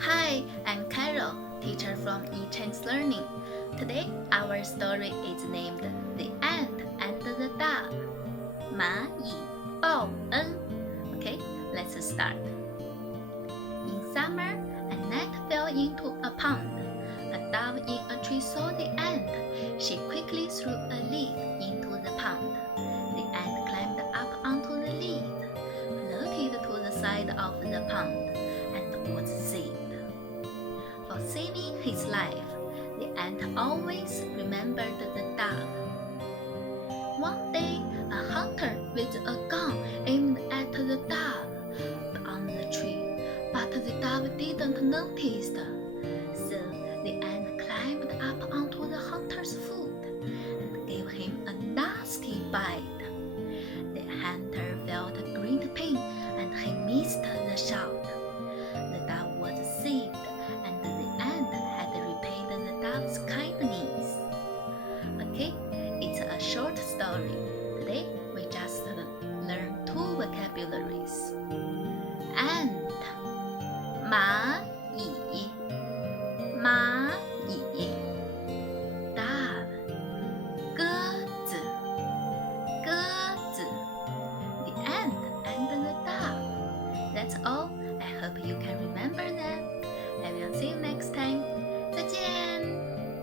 Hi, I'm Carol, teacher from eChange Learning. Today, our story is named The Ant and the Dove. 蚂蚁报恩. Okay, let's start. In summer, a gnat fell into a pond. A dove in a tree saw the ant. She quickly threw a leaf into the pond. The ant climbed up onto the leaf, floated to the side of the pond, and was saved. For saving his life, the ant always remembered the dove. One day, a hunter with a gun aimed at the dove on the tree, but the dove didn't notice. So the ant climbed up onto the hunter's foot and gave him a nasty bite. The hunter felt a great pain and he missed the shot. The dove was saved, and the ant had repaid the dove's kindness. Okay, it's a short story.